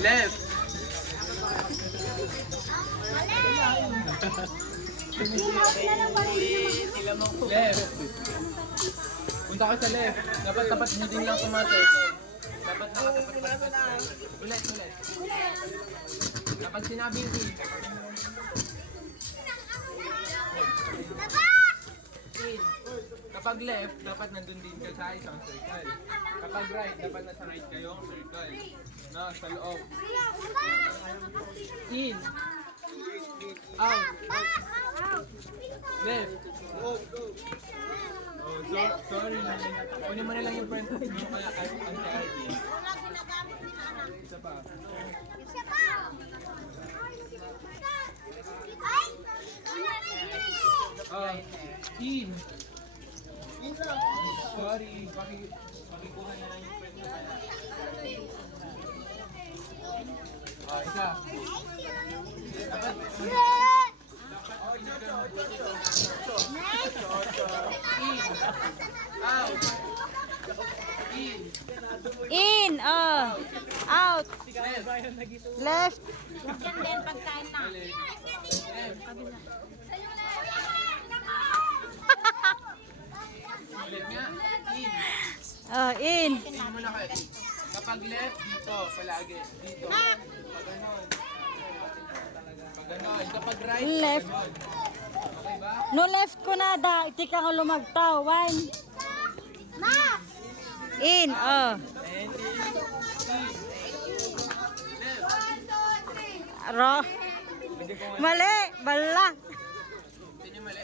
Left. Left. Punta ka sa left. Dapat tapat hindi lang tumatay. Dapat nakatapat pa. Ulit. Dapat sinabing in. In. Kapag left, dapat nandun din ka sa isang circle. Kapag right, dapat nasa right kayong circle. No, sa loob. In. Out. Left. Oh, sorry. Kunin mo na lang yung front mo kaya anti-RB. Isa pa. In. Sorry. Pakikuha na lang yung front mo kaya. Isa. Dapat. Out. In, out. Left. Yan din pagkain na. Ulit nga. In. In. In mo na kayo. Kapag left, dito. Palagi. Dito. Pag ganon. Pag ganon. Kapag right, Left. ganon. Okay ba? No left ko na da. Iti ka nga lumagtaw. One. In, Ro. Mali. Bala. Hindi niyo mali.